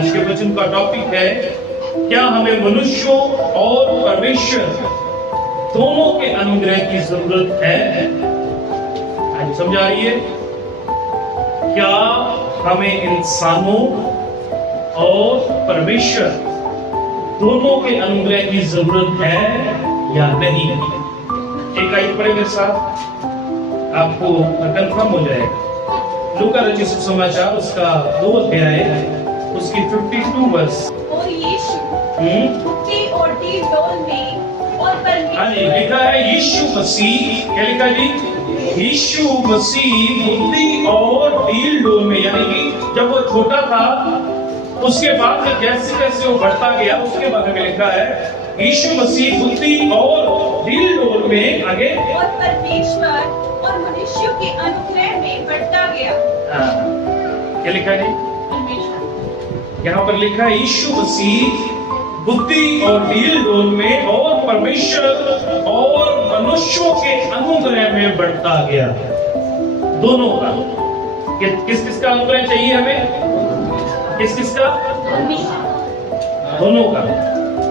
आज के वचन का टॉपिक है, क्या हमें मनुष्यों और परमेश्वर दोनों के अनुग्रह की जरूरत है? आज समझ आ रही है? क्या हमें इंसानों और परमेश्वर दोनों के अनुग्रह की जरूरत है या नहीं? एक आयत पढ़े मेरे साथ, आपको कंफर्म हो जाएगा। लूका रचित सुसमाचार उसका 2 अध्याय उसकी 52 वर्ष। और यीशु बुद्धि और डील डोल में और परमेश्वर लिखा है यीशु मसीह, क्या लिखा जी? यीशु मसीह बुद्धि और डील डोल में, यानी कि जब वो छोटा था उसके बाद जैसे जैसे वो बढ़ता गया उसके बारे में लिखा है यीशु मसीह बुद्धि और डील डोल में आगे और परमेश्वर और मनुष्य के अनुग्रह में बढ़ता गया। क्या लिखा है? परमेश्वर यहाँ पर लिखा है यीशु मसीह बुद्धि और डील डोल में और परमेश्वर और मनुष्यों के अनुग्रह में बढ़ता गया। दोनों का। किस किस का अनुग्रह चाहिए हमें? किस किस का? दोनों का।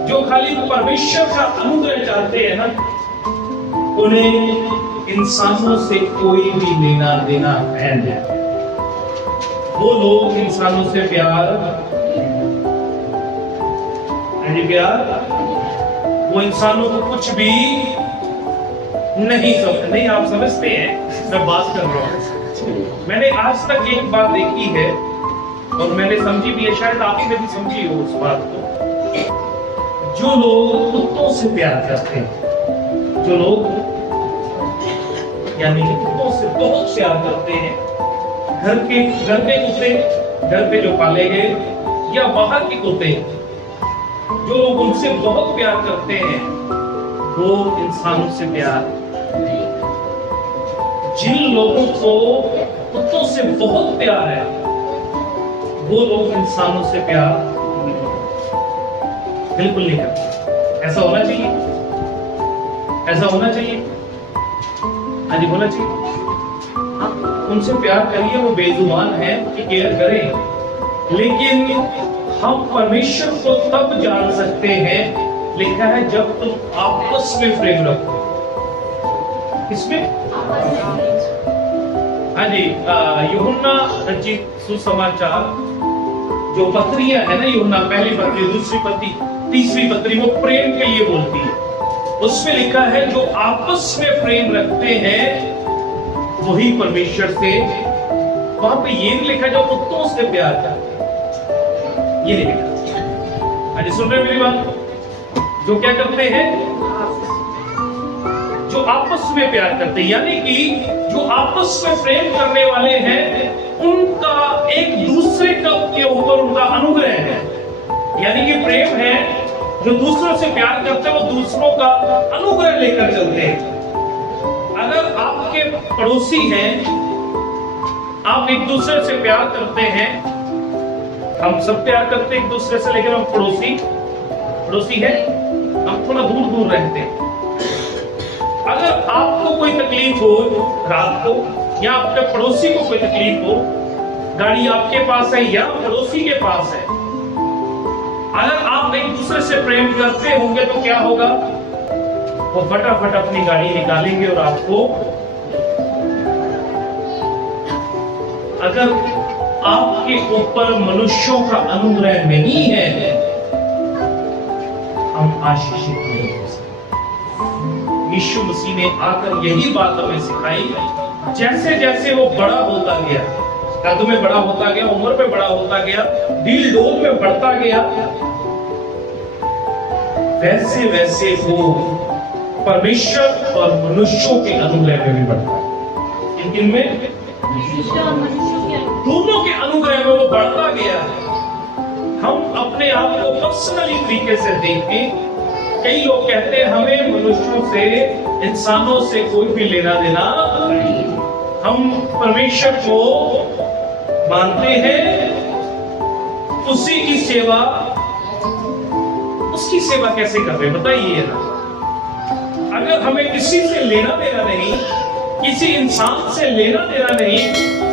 जो खाली परमेश्वर का अनुग्रह चाहते हैं ना, उन्हें इंसानों से कोई भी लेना देना है नहीं। वो लोग इंसानों से प्यार वो इंसानों को कुछ भी नहीं आप समझते हैं मैं बात कर रहा हूं। मैंने आज तक एक बात देखी है और मैंने समझी भी है, शायद आपने भी समझी हो उस बात को। जो लोग कुत्तों से प्यार करते हैं, जो लोग यानी कुत्तों से बहुत प्यार करते हैं, घर के कुत्ते, घर पे जो पाले गए या बाहर के कुत्ते, जो लोग उनसे बहुत प्यार करते हैं वो इंसानों से प्यार। जिन लोगों को कुत्तों से बहुत प्यार है वो लोग इंसानों से प्यार बिल्कुल नहीं करते। ऐसा होना चाहिए, ऐसा होना चाहिए, हाँ जी होना चाहिए। हाँ, उनसे प्यार करिए, वो बेजुबान है, उनकी केयर करें, लेकिन हम परमेश्वर को तब जान सकते हैं, लिखा है जब तुम आपस में प्रेम रखो। किसमें? हाँ जी, यूहन्ना रचित सुसमाचार जो पत्रियां है ना, यूहन्ना पहली पत्री, दूसरी पत्री, तीसरी पत्री, वो प्रेम के लिए बोलती है। उसमें लिखा है जो आपस में प्रेम रखते हैं वही परमेश्वर से। वहां पे ये नहीं लिखा जो कुत्तों से प्यार करते, ये नहीं लिखा। अरे सुन रहे मेरी बात? जो क्या करते हैं? जो आपस में प्यार करते हैं, यानी कि जो आपस में प्रेम करने वाले हैं उनका एक दूसरे के ऊपर उनका अनुग्रह है। यानी कि प्रेम है, जो दूसरों से प्यार करते हैं वो दूसरों का अनुग्रह लेकर चलते हैं। अगर आपके पड़ोसी हैं, आप एक दूसरे से प्यार करते हैं, हम सब प्यार करते हैं एक दूसरे से, लेकिन हम पड़ोसी है, हम थोड़ा दूर दूर रहते हैं। अगर आपको कोई तकलीफ हो रात को, या आपके पड़ोसी को कोई तकलीफ हो, गाड़ी आपके पास है या पड़ोसी के पास है, अगर आप एक दूसरे से प्रेम करते होंगे तो क्या होगा? वो फटाफट अपनी गाड़ी निकालेंगे और आपको, अगर आपके ऊपर मनुष्यों का अनुग्रह नहीं है, हम आशीषित नहीं हो सकते। यीशु मसीह ने आकर यही बात हमें सिखाई। जैसे जैसे वो बड़ा होता गया, कद में बड़ा होता गया, उम्र में बड़ा होता गया, डील डोल में बढ़ता गया, वैसे वैसे वो परमेश्वर और मनुष्यों के अनुग्रह में भी बढ़ता। इनकिन में दोनों के अनुग्रह में वो बढ़ता गया है। हम अपने आप को पर्सनली तरीके से देखें। कई लोग कहते हैं हमें मनुष्यों से, इंसानों से कोई भी लेना देना नहीं, हम परमेश्वर को मानते हैं, उसी की सेवा, उसकी सेवा कैसे कर रहे हैं बताइए ना। अगर हमें किसी से लेना देना नहीं, किसी इंसान से लेना देना नहीं,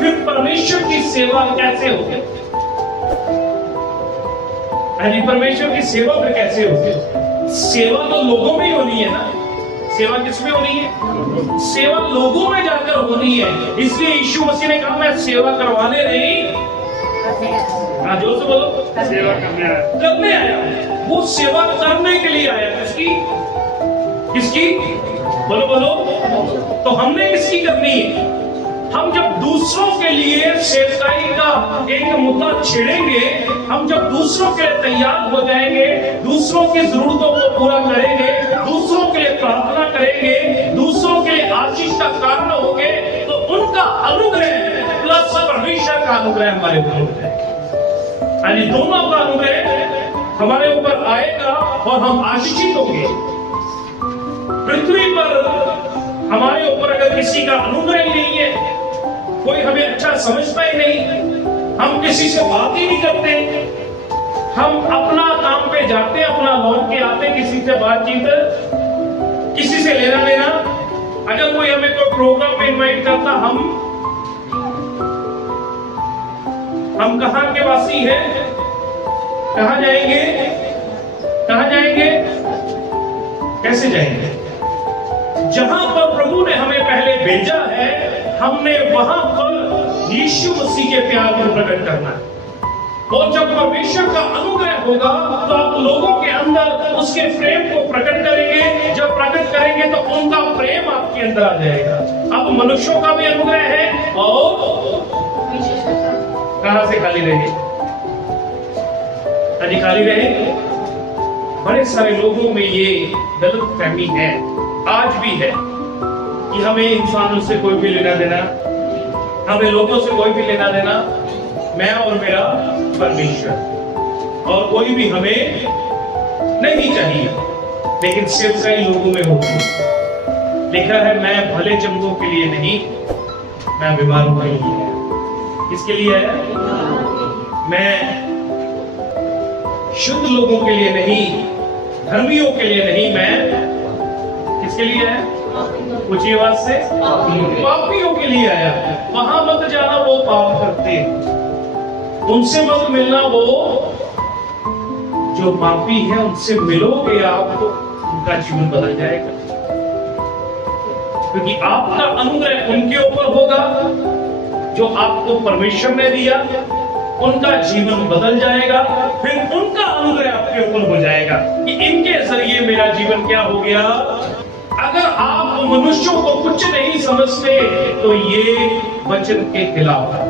फिर परमेश्वर की सेवा कैसे होगी? अरे परमेश्वर की सेवा फिर कैसे होगी? सेवा तो लोगों में ही होनी है ना। सेवा किसमें होनी है? सेवा लोगों में जाकर होनी है। इसलिए यीशु मसीह ने कहा मैं सेवा करवाने नहीं, हाँ जोर से बोलो, सेवा करने आया। वो सेवा करने के लिए आया। किसकी? किसकी? बोलो बोलो। तो हमने किसकी करनी है? हम जब दूसरों के लिए सेवकाई का एक मुद्दा छेड़ेंगे, हम जब दूसरों के लिए तैयार हो जाएंगे, दूसरों की जरूरतों को पूरा करेंगे, दूसरों के लिए प्रार्थना करेंगे, दूसरों के लिए आशीष का कारण होंगे, तो उनका अनुग्रह प्लस परमेश्वर का अनुग्रह हमारे ऊपर हो जाएगा। यानी दोनों का अनुग्रह हमारे ऊपर आएगा और हम आशीषित होंगे। पृथ्वी पर हमारे ऊपर अगर किसी का अनुग्रह नहीं है, कोई हमें अच्छा समझता ही नहीं, हम किसी से बात ही नहीं करते, हम अपना काम पे जाते, अपना लौट के आते, किसी से बातचीत, किसी से लेना देना। अगर कोई हमें कोई प्रोग्राम में इनवाइट करता, हम कहां के वासी हैं? कहां जाएंगे? कहां जाएंगे? कैसे जाएंगे? जहां पर प्रभु ने हमें पहले भेजा है, हमने वहां पर यीशु मसीह के प्यार को प्रकट करना है। और जब परमेश्वर का अनुग्रह होगा तो आप लोगों के अंदर उसके प्रेम को प्रकट करेंगे। जब प्रकट करेंगे तो उनका प्रेम आपके अंदर आ जाएगा। अब मनुष्यों का भी अनुग्रह है और कहां से खाली रहेंगे? खाली रहेंगे। बड़े सारे लोगों में ये गलत फहमी है, आज भी है, कि हमें इंसानों से कोई भी लेना देना, हमें लोगों से कोई भी लेना देना, मैं और मेरा परमेश्वर, और कोई भी हमें नहीं चाहिए। लेकिन सेवकाई लोगों में होती है। लिखा है मैं भले चंगों के लिए नहीं, मैं बीमारों के लिए है। किसके लिए है? मैं शुद्ध लोगों के लिए नहीं, धर्मियों के लिए नहीं, मैं किसके लिए है? ऊंची आवाज से, पापियों के लिए आया। वहां मत जाना वो पाप करते, उनसे मत मिलना, वो जो पापी है उनसे मिलोगे आप तो उनका जीवन बदल जाएगा, क्योंकि आपका अनुग्रह उनके ऊपर होगा जो आपको परमेश्वर ने दिया, उनका जीवन बदल जाएगा। फिर उनका अनुग्रह आपके ऊपर हो जाएगा कि इनके जरिए मेरा जीवन क्या हो गया। अगर आप मनुष्यों को कुछ नहीं समझते तो ये वचन के खिलाफ है।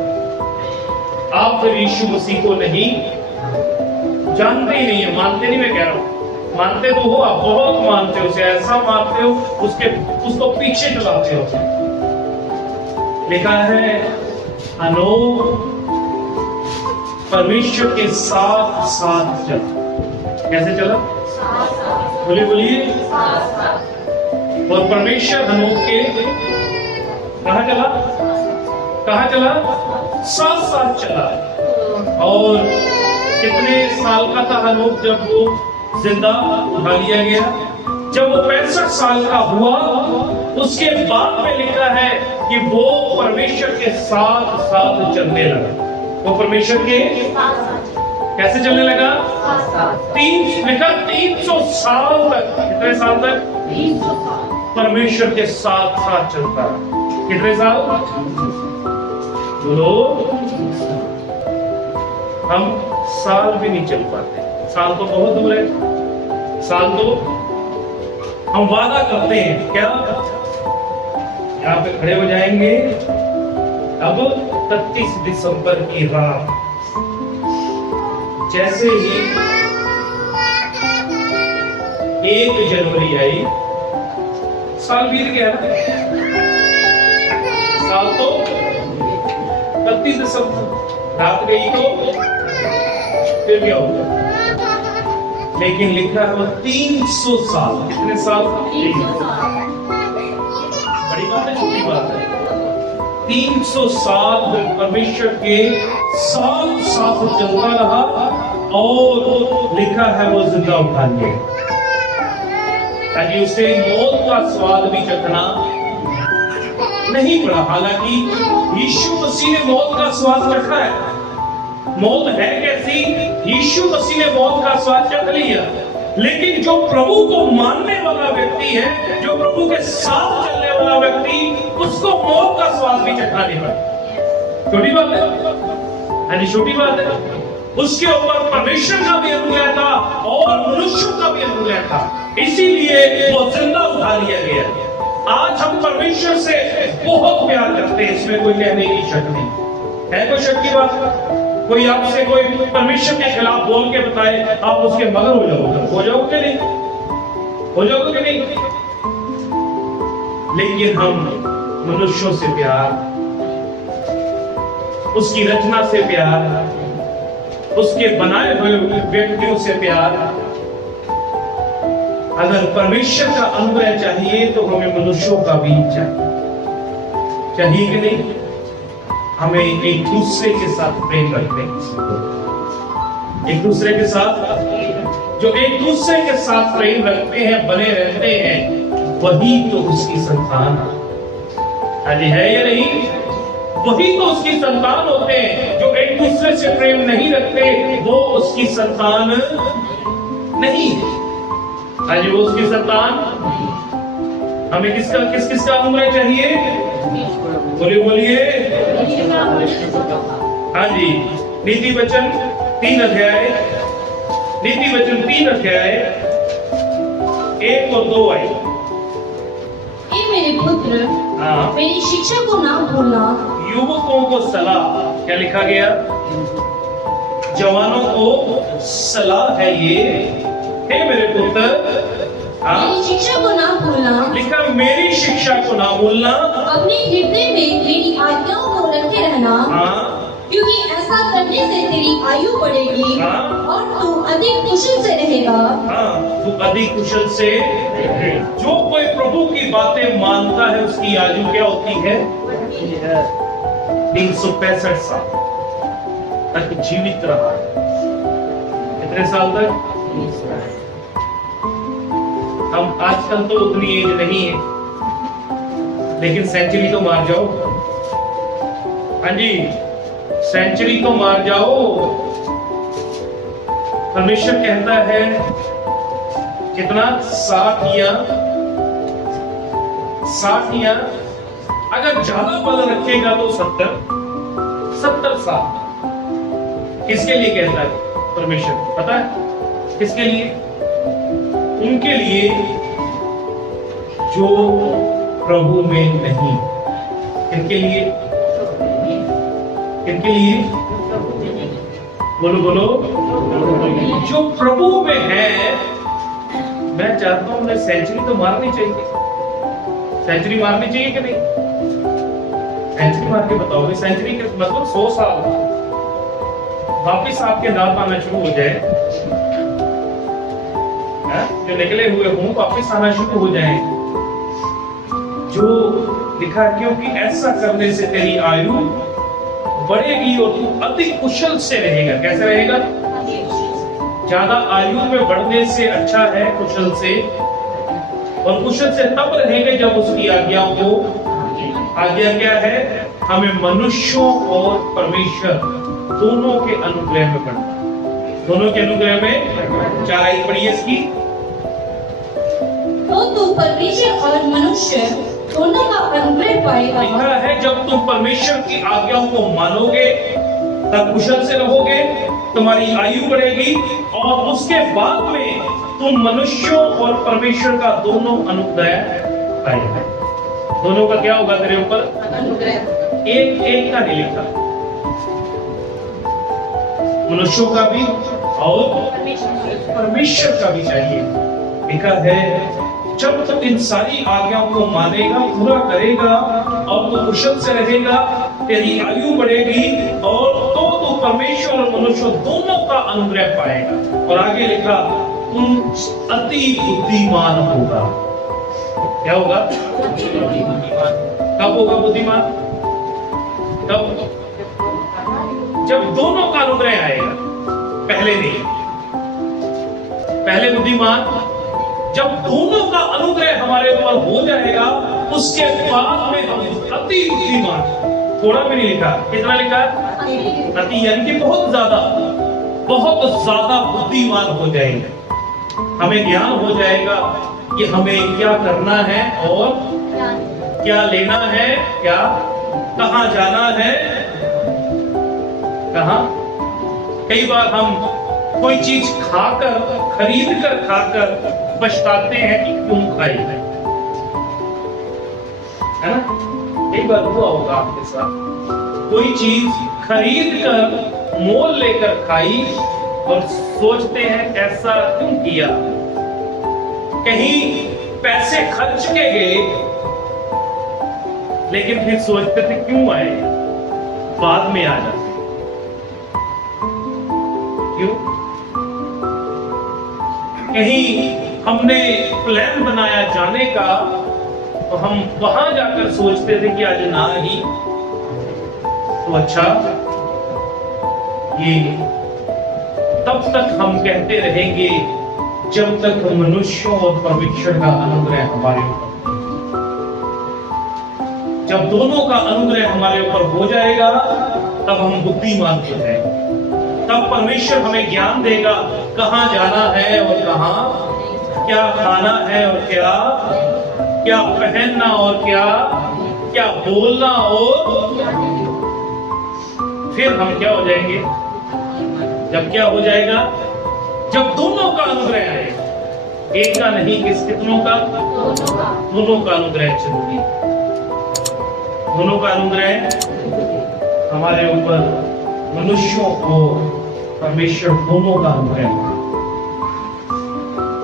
आप फिर यीशु मसीह को नहीं जानते ही नहीं है, मानते नहीं, मैं कह रहा हूं मानते तो हो, आप बहुत मानते हो, उसे ऐसा मानते हो, उसको पीछे चलाते हो। लिखा है अनोख परमेश्वर के साथ साथ चला। कैसे चला? बोलिए बोलिए। और परमेश्वर हनोक के कहां चला? कहां चला? साथ साथ चला। और कितने साल का था हनोक जब वो जिंदा उठा लिया गया? जब वो 65 साल का हुआ, उसके बाद में लिखा है कि वो परमेश्वर के साथ साथ चलने लगा। वो परमेश्वर के कैसे चलने लगा? लिखा 300 साल तक। कितने साल तक? 300 साल परमेश्वर के साथ साथ चलता है। कितने साल? बोलो। हम साल भी नहीं चल पाते, साल तो बहुत दूर है। साल तो हम वादा करते हैं, क्या यहाँ पे खड़े हो जाएंगे अब 31 दिसंबर की रात, जैसे ही 1 जनवरी आई, साल बीत गया ना। साल तो 31 दिसंबर रात गई तो फिर क्या होगा? लेकिन लिखा है वो 300 साल। कितने साल? 300 साल। बड़ी बात है, छोटी बात है? 300 साल परमेश्वर के साथ साथ चलता रहा और लिखा है वो जिंदा उठा लिया, ताकि उसे मौत का स्वाद भी चखना नहीं पड़ा। हालांकि यीशु मसीह ने मौत का स्वाद चखा है, मौत है कैसी? यीशु मसीह ने मौत का स्वाद चख लिया, लेकिन जो प्रभु को मानने वाला व्यक्ति है, जो प्रभु के साथ चलने वाला व्यक्ति, उसको मौत का स्वाद भी चखना नहीं पड़ता। छोटी बात है, हाँ जी, छोटी बात है। उसके ऊपर परमेश्वर का भी अनुग्रह था और मनुष्यों का भी अनुग्रह था, इसीलिए वो जिंदा उठा लिया गया। आज हम परमेश्वर से बहुत प्यार करते हैं, इसमें कोई कहने की शक नहीं है। कोई शक की बात? कोई आपसे कोई परमेश्वर के खिलाफ बोल के बताए, आप उसके मगर हो जाओगे नहीं? हो जाओगे नहीं? लेकिन हम मनुष्यों से प्यार, उसकी रचना से प्यार, उसके बनाए हुए व्यक्तियों से प्यार। अगर परमेश्वर का अनुग्रह चाहिए तो हमें मनुष्यों का भी चाहिए कि नहीं? हमें एक दूसरे के साथ प्रेम रखते हैं, एक दूसरे के साथ, जो एक दूसरे के साथ प्रेम रखते हैं, बने रहते हैं, वही तो उसकी संतान है या नहीं? वही तो उसकी संतान होते हैं। जो एक दूसरे से प्रेम नहीं रखते, वो उसकी संतान नहीं। हाँ जी, वो उसकी संतान। हमें किसका अनुग्रह चाहिए? बोलिए। हाँ जी, नीति वचन 3 अध्याय 1 और 2 आए। मेरे पुत्र, हाँ, मेरी शिक्षा को ना भूलना। युवकों को सलाह, क्या लिखा गया? जवानों को सलाह है ये, हे मेरे पुत्र, मेरी शिक्षा को ना भूलना। लिखा मेरी शिक्षा को ना भूलना, अपने हृदय में मेरी आज्ञाओं को रखे रहना। हाँ, क्योंकि ऐसा करने से तेरी आयु बढ़ेगी, हाँ, और तू अधिक कुशल से रहेगा। हाँ, तू अधिक कुशल से। जो कोई प्रभु की बातें मानता है, उसकी आयु क्या होती है? 365 साल तक जीवित रहा। कितने साल तक? हम आजकल तो उतनी एज नहीं है, लेकिन सेंचुरी तो मार जाओ। हाँ जी, सेंचुरी तो मार जाओ। परमेश्वर कहता है कितना? 60 या अगर ज्यादा बल रखेगा तो 70 साल। किसके लिए कहता है परमेश्वर? पता है किसके लिए? उनके लिए जो प्रभु में नहीं। किनके लिए? किनके लिए? बोलो। जो प्रभु में है। मैं चाहता हूं उन्हें सेंचुरी तो मारनी चाहिए। सेंचुरी मारनी चाहिए कि नहीं? सेंचुरी मार के बताओगे? सेंचुरी के मतलब 100 साल वापिस आपके दांत आना शुरू हो जाए, जो निकले हुए हों वापिस आना शुरू हो जाए। जो लिखा है, क्योंकि ऐसा करने से तेरी आयु बढ़ेगी और तू अधिक कुशल से रहेगा। कैसे रहेगा? ज्यादा आयु में बढ़ने से अच्छा है कुशल से, और कुशल से तब रहेंगे जब उसकी आज्ञाओं को, आज्ञा क्या है? हमें मनुष्यों और परमेश्वर दोनों के अनुग्रह में बढ़ना। दोनों के अनुग्रह में 4 पढ़िए इसकी। तो तू परमेश्वर और मनुष्य दोनों का अनुग्रह पाएगा। लिखा है जब तुम परमेश्वर की आज्ञाओं को मानोगे तब कुशल से रहोगे, तुम्हारी आयु बढ़ेगी, और उसके बाद में तुम मनुष्यों और परमेश्वर का दोनों अनुग्रह पाएगा। दोनों का क्या होगा तेरे ऊपर? अनुग्रह। एक का नहीं लिखा, मनुष्यों का भी और परमेश्वर का भी चाहिए। लिखा है जब तक इन सारी आज्ञाओं को मानेगा, पूरा करेगा, और तो कुशल से रहेगा, तेरी आयु बढ़ेगी, और तो परमेश्वर और मनुष्य दोनों का अनुग्रह पाएगा। और आगे लिखा तुम अति बुद्धिमान होगा। क्या होगा? कब होगा बुद्धिमान? कब? जब दोनों का अनुग्रह आएगा, पहले नहीं। पहले बुद्धिमान, जब दोनों का अनुग्रह हमारे ऊपर हो जाएगा, उसके बाद में हम अति बुद्धिमान। थोड़ा भी नहीं लिखा। कितना लिखा? अति यानी कि बहुत ज्यादा बुद्धिमान हो जाएंगे। हमें ज्ञान हो जाएगा कि हमें क्या करना है और क्या लेना है, क्या कहाँ जाना है, कहाँ। कई बार हम कोई चीज खरीद कर खाकर पछताते हैं कि क्यों खाई है ना। कई बार हुआ होगा आपके साथ, कोई चीज खरीद कर मोल लेकर खाई और सोचते हैं ऐसा क्यों किया। कहीं पैसे खर्च के गए लेकिन फिर सोचते थे क्यों आए, बाद में आ जाते। क्यों? कहीं हमने प्लान बनाया जाने का तो हम वहां जाकर सोचते थे कि आज ना ही तो अच्छा। ये तब तक हम कहते रहेंगे जब तक मनुष्यों और परमेश्वर का अनुग्रह हमारे ऊपर, जब दोनों का अनुग्रह हमारे ऊपर हो जाएगा तब हम बुद्धिमान हो जाएंगे। तब परमेश्वर हमें ज्ञान देगा कहां जाना है और कहां, क्या खाना है और क्या पहनना और क्या बोलना। और फिर हम क्या हो जाएंगे, जब क्या हो जाएगा, जब दोनों का अनुग्रह आएगा। एक का नहीं, कितनों का? दोनों का अनुग्रह जरूरी है। दोनों का अनुग्रह हमारे ऊपर, मनुष्यों को परमेश्वर दोनों का अनुग्रह।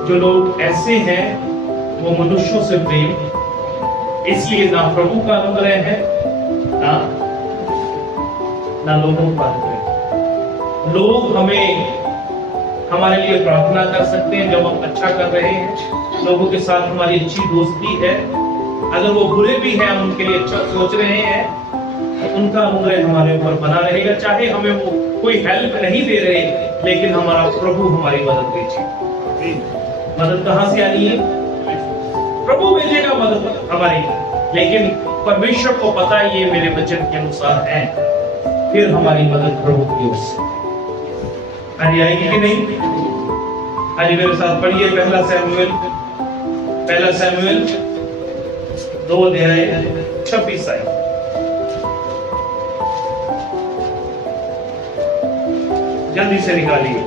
जो लोग ऐसे हैं वो मनुष्यों से प्रेम, इसलिए ना प्रभु का अनुग्रह है ना लोगों का अनुग्रह। लोग हमारे लिए प्रार्थना कर सकते हैं जब हम अच्छा कर रहे हैं, लोगों के साथ हमारी अच्छी दोस्ती है। अगर वो बुरे भी हैं, हम उनके लिए अच्छा सोच रहे हैं, तो उनका अनुग्रह हमारे ऊपर बना रहेगा। चाहे हमें वो कोई हेल्प नहीं दे रहे, लेकिन हमारा प्रभु हमारी मदद भेजे। मदद कहां से आनी है? प्रभु भेजेगा मदद हमारी। लेकिन परमेश्वर को पता है ये मेरे वचन के अनुसार है, फिर हमारी मदद प्रभु की ओर से आएगी कि नहीं? आज मेरे साथ पढ़िए पहला सैमुएल 2 अध्याय 26 आयत। जल्दी से निकालिए,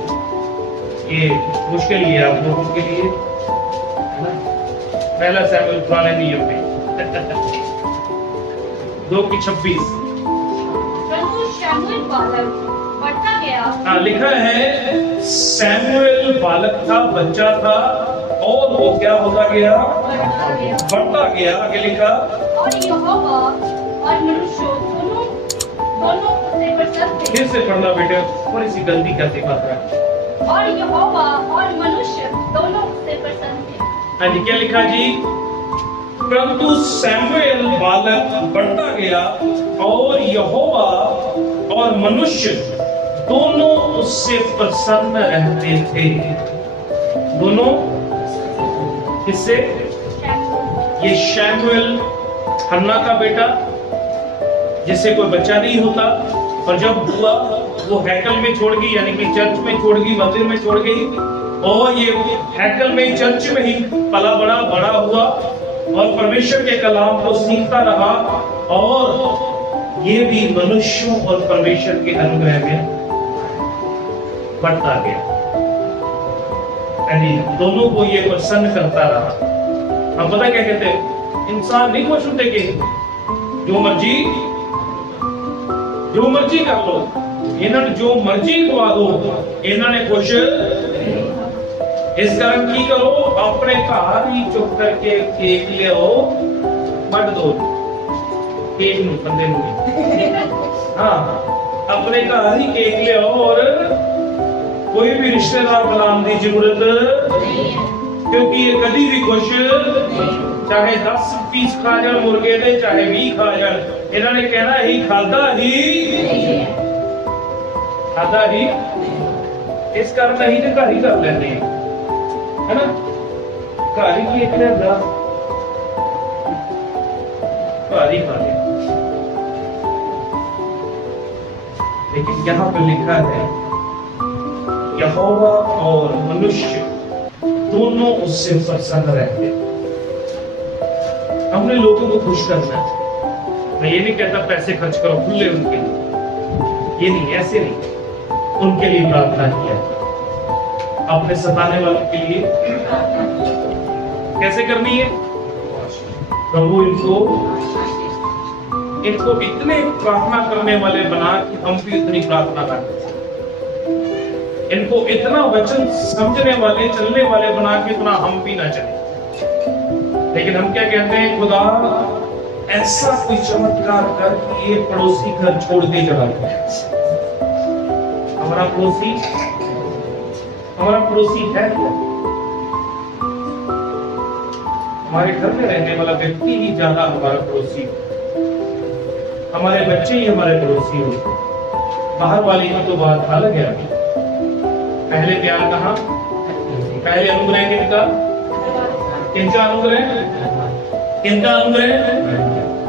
ये मुश्किल ही है आप लोगों के लिए, है ना? पहला सैमुएल पुराने नियम में 2:26। शमूएल बालक बढ़ता गया। हाँ, लिखा है सैमुएल बालक था, बच्चा था, और वो क्या होता गया? बढ़ता गया। आगे लिखा, और यहोवा और मनुष्य दोनों उससे प्रसन्न थे। फिर से पढ़ना बेटे, थोड़ी सी गलती करते मात्रा। और यहोवा और मनुष्य दोनों उससे प्रसन्न थे। हाँ जी, क्या लिखा जी? परंतु सैमुएल बालक बढ़ता गया और यहोवा और मनुष्य दोनों उससे प्रसन्न रहते थे। दोनों किससे? ये शमूएल हन्ना का बेटा, जिससे कोई बच्चा नहीं होता, और जब हुआ वो हैकल में छोड़ गई, यानी कि चर्च में छोड़ गई, मंदिर में छोड़ गई, और ये हैकल में, चर्च में ही पला बड़ा हुआ और परमेश्वर के कलाम को सीखता रहा, और ये भी मनुष्यों और परमेश्वर के अनुग्रह में बढ़ता गया। यानी दोनों को ये प्रसन्न करता रहा। हम पता क्या कहते हैं? इंसान नहीं खुश होते कि जो मर्जी कर लो, इन्होंने जो मर्जी खवा दो, इन्होंने खुश। इस कारण की करो, अपने घर ही चुप करके केक ले आओ, बट दो केक नूं बंदे नूं। हाँ, अपने घर ही केक ले आओ, और कोई भी रिश्तेदार बुलाने की जरूरत नहीं है, क्योंकि ये कभी भी खुश, चाहे 10 पीस खा जाए मुर्गे दे, चाहे 20 खा जाए, इन्होंने कहना ही खादा ही। इस कारण नहीं तो घर ही कर लेते हैं, है ना? घर ही केक लेगा, घर ही खा ले। लेकिन यहाँ पर लिखा है यहोवा और मनुष्य दोनों उससे प्रसन्न रहते। हमने लोगों को खुश करना है। मैं ये नहीं कहता पैसे खर्च करो खुले उनके लिए, ये नहीं, ऐसे नहीं। उनके लिए प्रार्थना किया, अपने सताने वालों के लिए कैसे करनी है? प्रभु इनको इतने प्रार्थना करने वाले बना कि हम भी इतनी प्रार्थना करें। इनको इतना वचन समझने वाले, चलने वाले बना के इतना हम भी ना चले। लेकिन हम क्या कहते हैं? खुदा ऐसा कोई चमत्कार कर कि ये पड़ोसी घर छोड़ के चला गया। हमारा पड़ोसी है क्या? हमारे घर में रहने वाला व्यक्ति ही ज्यादा हमारा पड़ोसी है। हमारे बच्चे ही हमारे पड़ोसी होते। बाहर वाली की तो बात अलग है। पहले प्यार कहाँ? पहले अनुग्रह किनका? किनका अनुग्रह? किनका अनुग्रह?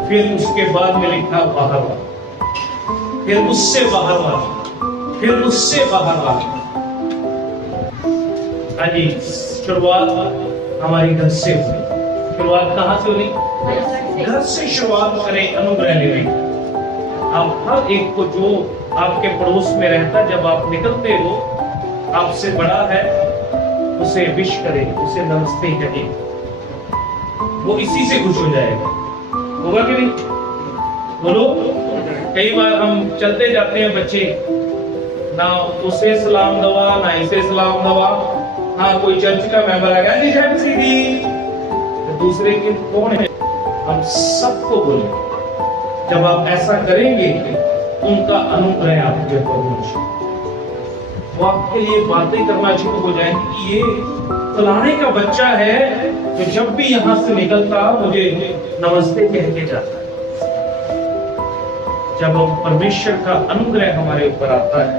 फिर उसके बाद में लिखा बाहर वाला, फिर उससे बाहर वाला, फिर उससे बाहर वाला। जी, शुरुआत हमारी घर से हुई। शुरुआत कहाँ से हुई? घर से शुरुआत करें अनुग्रह लेने। आप हर एक को जो आपके पड़ोस में रहता, जब आप निकलते हो, आपसे बड़ा है, उसे विश करें, उसे नमस्ते कहें, वो इसी से खुश हो जाएगा। होगा कि नहीं? बोलो। कई बार हम चलते जाते हैं, बच्चे ना उसे सलाम दवा ना इसे सलाम दवा। हाँ, कोई चर्च का मेंबर आ गया, जी जय मसीह दी, तो दूसरे के कौन है? हम सबको बोले। जब आप ऐसा करेंगे, उनका अनुग्रह आपके ऊपर पहुंचे। वो आपके लिए बातें करना शुरू हो जाएंगे कि ये फलाने का बच्चा है, तो जब भी यहां से निकलता मुझे नमस्ते कह के जाता है। जब परमेश्वर का अनुग्रह हमारे ऊपर आता है,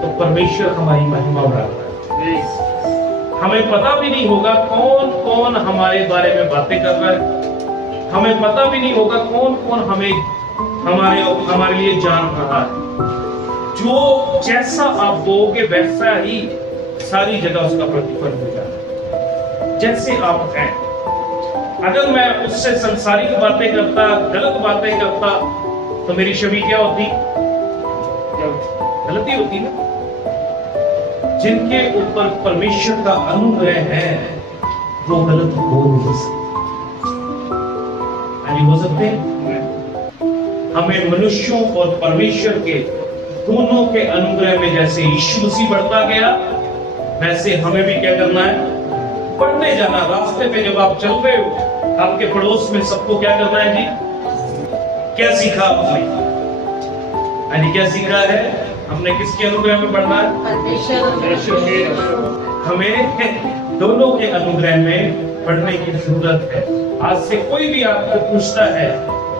तो परमेश्वर हमारी महिमा बढ़ाता है। हमें पता भी नहीं होगा कौन कौन हमारे बारे में बातें कर रहा है। हमें पता भी नहीं होगा कौन कौन हमारे लिए जान रहा है। जो जैसा आप बोगे वैसा ही सारी जगह उसका प्रतिफल होगा। जैसे आप हैं, अगर मैं उससे संसारिक बातें करता, गलत बातें करता, तो मेरी छवि क्या होती? गलती होती ना। जिनके ऊपर परमेश्वर का अनुग्रह है, वो गलत हो नहीं सकते। हो सकते हैं। हमें मनुष्यों और परमेश्वर के दोनों के अनुग्रह में जैसे यीशु मसीह बढ़ता गया, वैसे हमें भी क्या करना है? बढ़ते जाना। रास्ते पे जब आप चल रहे हो, आपके पड़ोस में सबको क्या करना है? जी, क्या सीखा आपने? क्या सीखा है? हमने किसके अनुग्रह में बढ़ना है? हमें दोनों के अनुग्रह में बढ़ने की जरूरत है। आज से कोई भी आपको पूछता है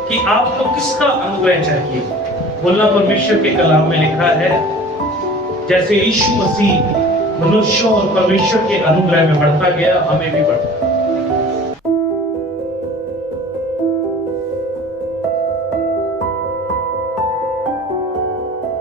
कि आपको किसका अनुग्रह चाहिए, बोलना परमेश्वर के कलाम में लिखा है, जैसे यीशु मसीह मनुष्यों और परमेश्वर के अनुग्रह में बढ़ता गया, हमें भी बढ़ता